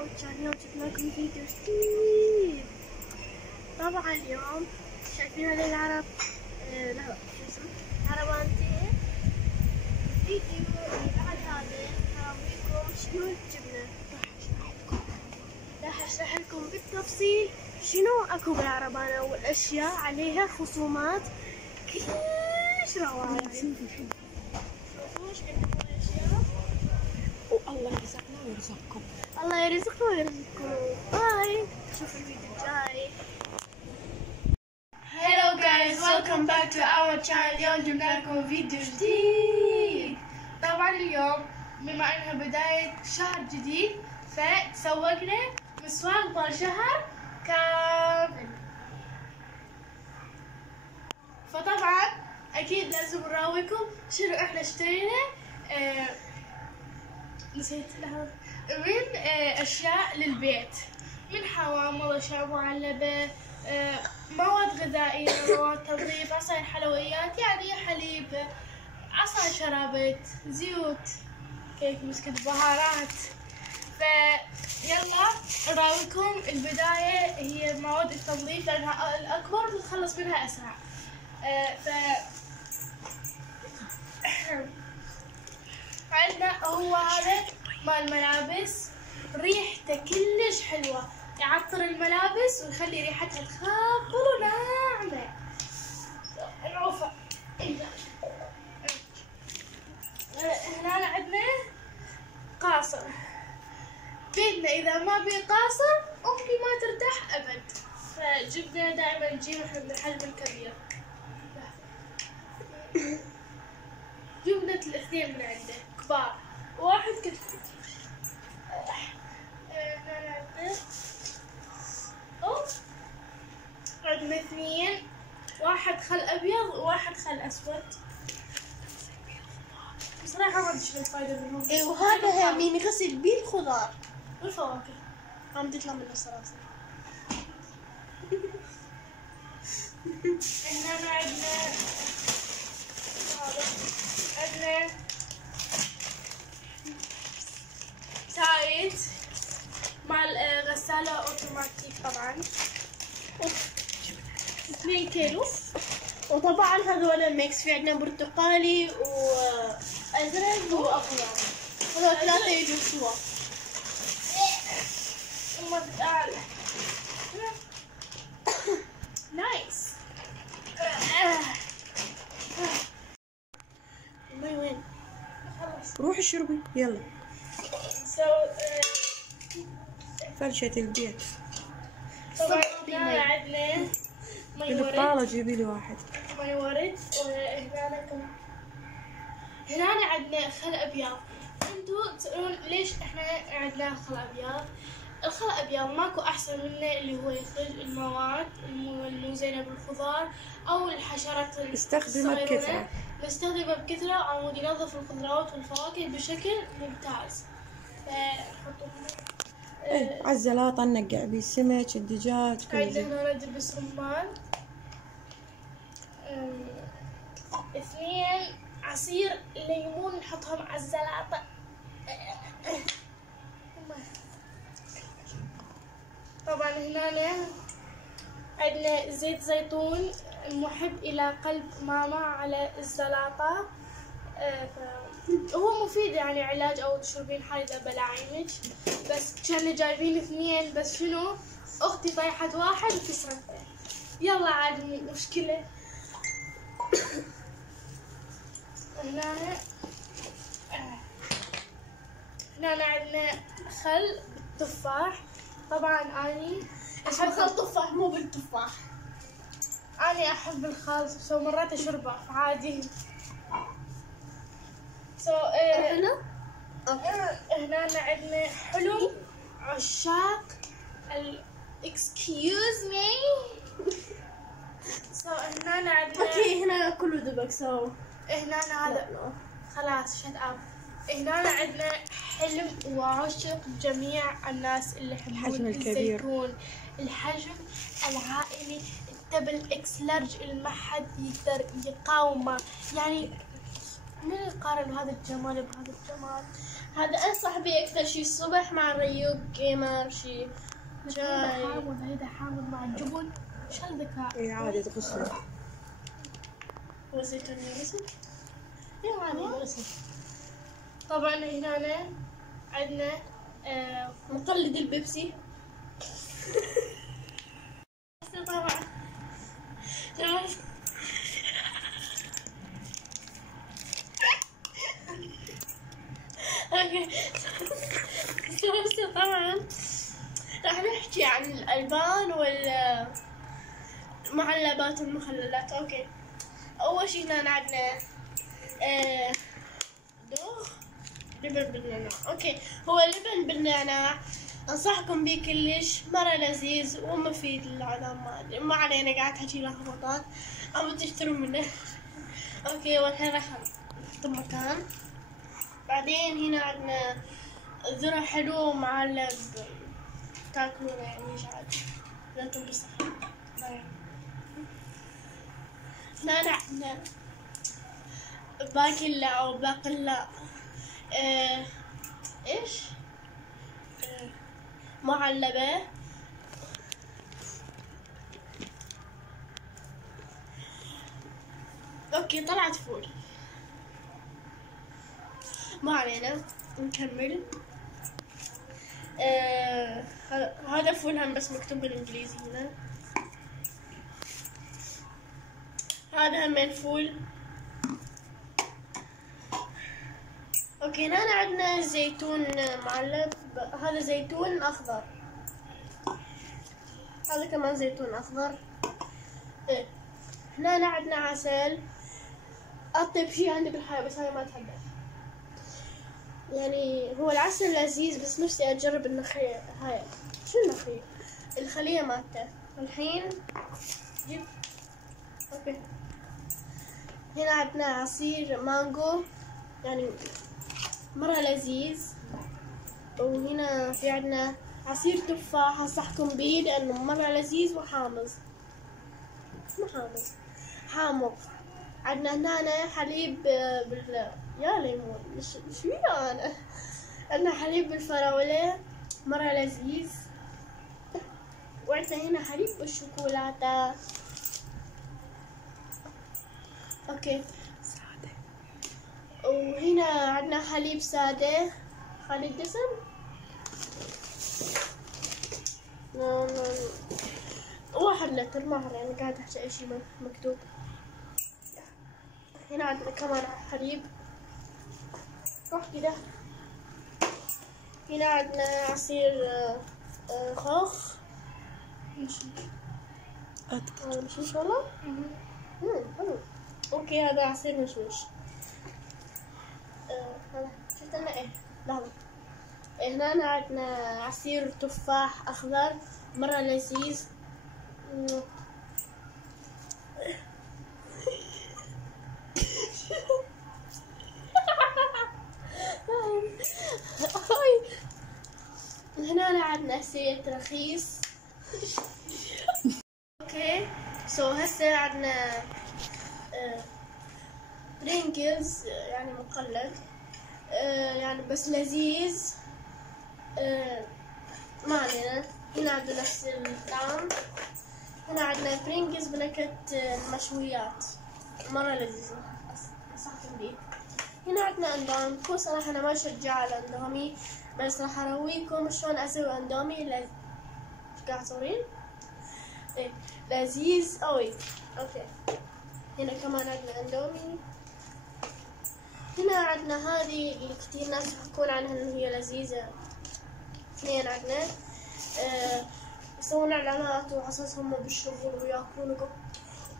وكان اليوم جبنا لكم فيديو جديد. طبعا اليوم شايفين هذي العرب لحظة شو اسمه عربانتين. الفيديو اللي بعد هذا هوريكم شنو جبنا. راح اشرح لكم بالتفصيل شنو اكو بالعربانة والاشياء عليها خصومات كلش روايع. شوفوا ايش عندكم الاشياء. والله يرزقنا ويرزقكم. الله يرزقنا ويرزقكم. باي. نشوف الفيديو الجاي. Hello guys, welcome back to our channel. اليوم جبنا لكم فيديو جديد. طبعا اليوم بما انها بداية شهر جديد فسوقنا مسواق مال شهر كامل. فطبعا اكيد لازم نراويكم شنو احنا اشترينا نسيت من اشياء للبيت، من حوامل، اشياء معلبة، مواد غذائية، مواد تنظيف، عصاير حلويات يعني حليب، عصاير شرابات، زيوت، كيك، مسكت، بهارات. فيلا نراويكم. البداية هي مواد التنظيف لأنها الأكبر بتخلص منها أسرع. عندنا هو هذا مال ملابس، ريحته كلش حلوة، يعطر الملابس ويخلي ريحتها تخبل وناعمة. نعوفه. هنا عندنا قاصر. بيتنا إذا ما بيه قاصر أمي ما ترتاح أبد، فجبنا دائما نجيب احنا من الحجم الكبير. جبنا الاثنين من عنده كبار، واحد كتف. عندنا اثنين، واحد خل ابيض وواحد خل اسود. بصراحة ما ادري شنو الفايدة منهم. اي وهذا مين يغسل بيه الخضار والفواكه. عم تطلع من الصراصير. هنا عندنا سايد مال غسالة اوتوماتيك طبعا 2 كيلو. وطبعا هذول ميكس، في عندنا برتقالي وازرق واخضر، هذول ثلاثة يجوا سوا. نايس. مي وين؟ روحي اشربي يلا. فرشة البيت. طبعا هنا عندنا مي البطالة ورد، جيبي لي واحد. مي ورد. وهنا كمان هنا عندنا خل ابيض. انتو تسألون ليش احنا عندنا خل ابيض؟ الخل الابيض ماكو احسن منه، اللي هو يخرج المواد المو زينة بالخضار او الحشرات استخدمه بكثرة. نستخدمه بكثرة او ينظف الخضروات والفواكه بشكل ممتاز. فنحطه ايه على الزلاطة ننقع بيه السمك، الدجاج، كل عندنا شيء. هنا دبس رمان. 2 عصير ليمون نحطهم على الزلاطة. طبعا هنا عندنا زيت زيتون محب إلى قلب ماما على الزلاطة. هو مفيد يعني علاج أو تشربين حاجة بلاعيمك، بس كانوا جايبين 2 بس شنو أختي طيحت واحد وكسرته. يلا عاد مو مشكلة. هنا عندنا خل بالتفاح. طبعا أني أحب خل تفاح مو بالتفاح. أنا أحب الخل، مرات أشربه عادي. هنا عندنا حلو عشاق excuse me. هنا عندنا اوكي هنا كله دبك هنا هذا خلاص شت اب. هنا عندنا حلم وعشق جميع الناس اللي يحبون الحجم الكبير، الزيتون، الحجم العائلي، الدبل اكس لارج اللي ما حد يقدر يقاومه. يعني من يقارن هذا الجمال بهذا الجمال؟ هذا انصح به اكثر شيء الصبح مع الريوق جيمر شيء جاي. حامض هيدا حامض مع الجبن، شو هالذكاء؟ اي عادي تغسل. وزيتون يغسل؟ ايه عادي يغسل. طبعا هنا عندنا مقلد البيبسي. طبعا طبعا راح نحكي عن الألبان والمعلبات والمخللات. اوكي، اول شي هنا عندنا دوغ لبن بالنعناع. اوكي، هو لبن بالنعناع انصحكم بيه كلش، مرة لذيذ ومفيد للعظام. ما علينا، قاعد احكي لخبطات عم تشتروا منه. اوكي، والحين راح نحط مكان. بعدين هنا عندنا ذرة حلو معلب تاكلونه يعني عادي، لا تنبسط. هنا عندنا باكلا او باقلا ايش معلبة. اوكي، طلعت فول. ما علينا، نكمل. هذا فول هم بس مكتوب بالانجليزي هنا. هذا هم فول. اوكي، هنا عندنا زيتون معلب. هذا زيتون اخضر، هذا كمان زيتون اخضر. هنا عندنا عسل، اطيب شي عندي بالحياة، بس هاي ما تحبه. يعني هو العسل لذيذ، بس نفسي اجرب النخيل. هاي شو النخيل؟ الخلية مالته. الحين جيب. اوكي، هنا عندنا عصير مانجو، يعني مرة لذيذ. وهنا في عندنا عصير تفاح، انصحكم بيه لانه مرة لذيذ وحامض. مو حامض. عندنا هنا حليب يا ليمون، شو يا انا. عندنا حليب بالفراولة مرة لذيذ. وعندنا هنا حليب بالشوكولاتة. اوكي، وهنا عندنا حليب سادة خالي الدسم. نو 1 لتر، ما أعرف يعني قاعد احكي اي شيء مكتوب. هنا عندنا كمان حليب، روح كده. هنا عندنا عصير خوخ. هذا مشمش والله. حلو. اوكي، هذا عصير مشمش. هذا شفت لنا ايه؟ لحظة. هنا عندنا عصير تفاح اخضر مرة لذيذ. هنا عندنا زيت رخيص. اوكي، هسه عندنا برينجلز، يعني مقلد، يعني بس لذيذ. ما علينا. هنا عندنا نفس الطعم. هنا عندنا برينجلز بنكهة المشويات، مرة لذيذة، انصحكم بيه. هنا عندنا اندومي. بكل صراحة انا ما اشجع على الاندومي، بس راح ارويكم شلون اسوي اندومي. ايش قاعد تصورين؟ ايه، لذيذ اوي. اوكي، هنا كمان عندنا اندومي. هنا عندنا هذه اللي كتير ناس يحكون عنها انه هي لذيذة. 2 عندنا يسوون اعلانات وحصصهم بالشغل وياكلون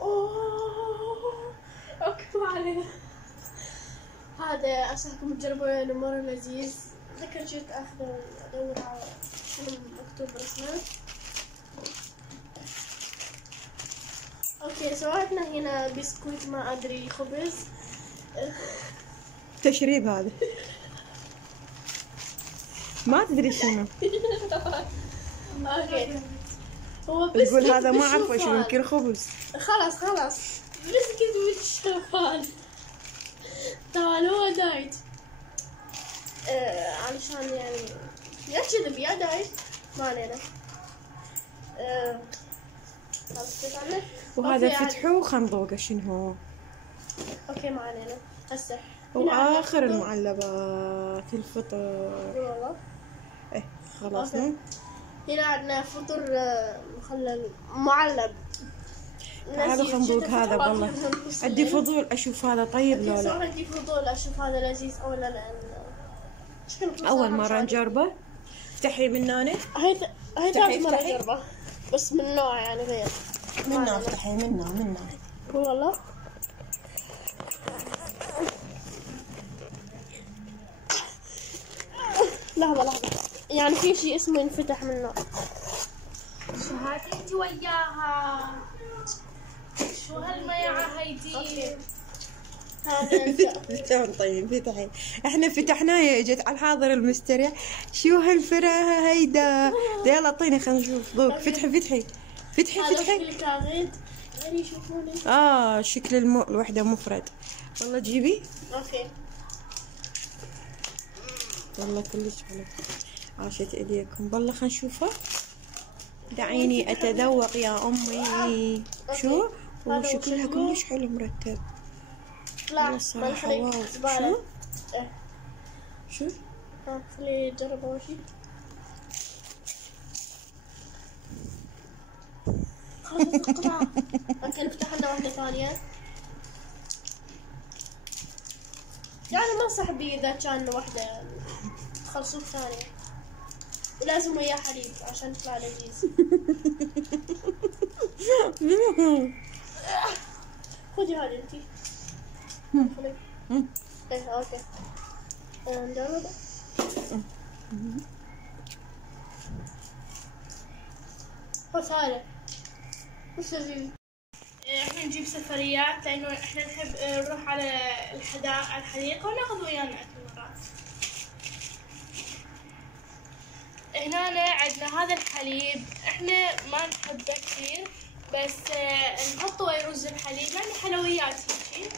اوه. اوكي، ما علينا. هذا انصحكم تجربوه لانه مرة لذيذ. ذكر جيت ادور على شنو مكتوب برسمه. اوكي، عندنا هنا بسكوت، ما ادري، خبز. تشريب هذا. ما تدري شنو. اوكي، هو بسكوت تقول هذا ما اعرفه شو، بالشوفان. يمكن خبز. خلاص بسكوت بالشوفان. تعالوا دايت. علشان يعني يا كذب يا دايت، ما علينا. خلصت عنه. وهذا أوكي، فتحه وخنضوقه شنو هو؟ اوكي ما علينا هسه. واخر المعلبات الفطر. والله ايه خلاص. أوكي. هنا عندنا فطر مخلل معلب. هذا خنضوق هذا والله عندي فضول اشوف هذا طيب لو لا. عندي فضول اشوف هذا لذيذ او لا، لان اول مره نجربه. افتحي من هنا. هاي ثالث مرة اجربه، بس من نوع يعني غير. منا افتحي منا. والله لحظة يعني في شيء اسمه ينفتح منه. شو هاد انت وياها؟ شو هالميعة هيدي؟ هذا طيب فتحي. احنا فتحناه اجت على الحاضر المستريح. شو هالفرعة هيدا؟ يلا اعطيني خلينا نشوف ذوق. فتحي هذا شكل كاغيد يعني يشوفوني. شكل الوحدة مفرد. والله جيبي. اوكي والله كلش حلو. عاشت ايديكم والله. خلينا نشوفه. دعيني اتذوق يا امي. شو وشكلها كلش حلو مرتب. لا الصراحة واو. زبالة. شو خليه يجرب اول شيء. خلاص القطعة. اوكي نفتح لنا واحدة ثانية. يعني ما انصح بيه اذا كان واحدة يعني خلصوك ثانية، ولازم وياه حليب عشان يطلع لذيذ. خذي هذه انتي. خذي. ايه اوكي نجرب. خذ هذا وش لذيذ. احنا نجيب سفريات لانه احنا نحب نروح على الحديقة وناخذ ويانا اكل مرات. هنا عندنا هذا الحليب، احنا ما نحبه كثير بس نحطه ويا رز الحليب يعني حلويات هيجي.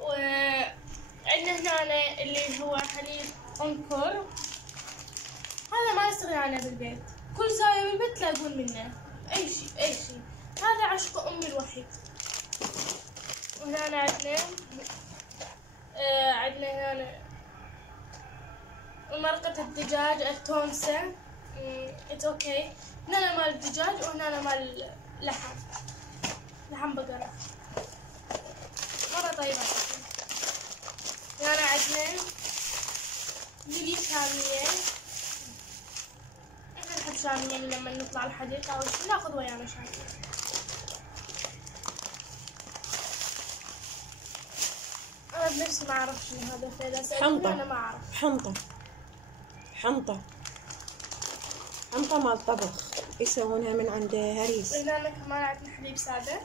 وعندنا هنا اللي هو حليب انكر، هذا ما يستغني عنه بالبيت، كل زاوية بالبيت تلاقون منه اي شيء. هذا عشق امي الوحيد. وهنا عندنا هنا مرقة الدجاج التونسة. اتس اوكي. هنا مال الدجاج وهنا مال لحم بقرة مرة طيبة. هنا عندنا ليلي شامية. احنا نحب شامية لما نطلع الحديقة أو شي ناخذ ويانا شامية. أنا بنفسي ما أعرف شنو هذا فيلا. حنطة. أنا ما أعرف. حنطة مال طبخ يسوونها من عند هريس. هنا كمان عندنا حليب سادة.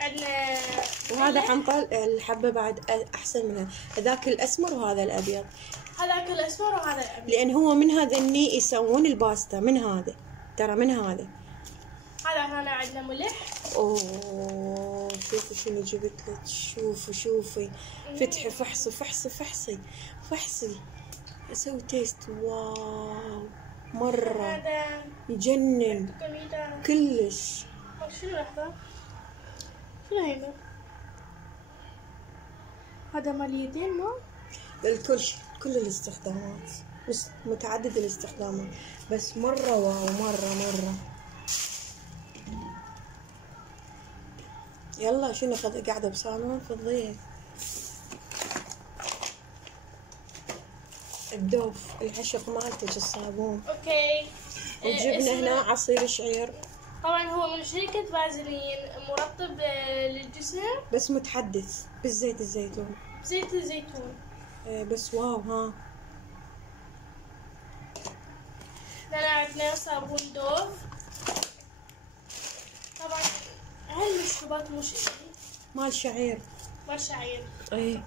عندنا وهذا حنطة الحبة بعد أحسن منها. هذاك الأسمر وهذا الأبيض. هذاك الأسمر وهذا الأبيض. لأن هو من هذا الني يسوون الباستا من هذا. ترى من هذا. هنا عندنا ملح. اوه شوفي شنو جبت لك. شوفي فتحي فحصي اسوي تيست. واو مرة هذا يجنن كلش. شنو لحظة شنو هيدا؟ هذا مال يدين ما؟ كل الاستخدامات متعدد الاستخدامات بس مرة واو مرة. يلا شنو قاعدة بصالون فضية. الدوف العشق مالتك الصابون. اوكي. وجبنا هنا عصير شعير. طبعا هو من شركة فازلين مرطب للجسم بس متحدث بالزيت الزيتون. زيت الزيتون. بس واو ها. هنا عندنا صابون دوف. طبعا هالمشروبات مش مال شعير. مال شعير. ايه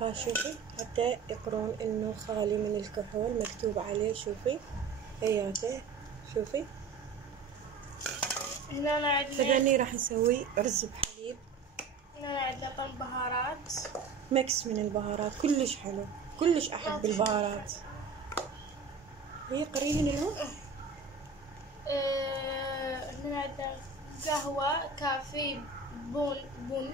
ها شوفي حتى يقرون انه خالي من الكحول مكتوب عليه. شوفي هياته شوفي. هنا عندنا فداني راح نسوي رز بحليب ميكس من البهارات كلش حلو، كلش احب البهارات. هي قريبين اليوم. هنا عندنا قهوة كافي بن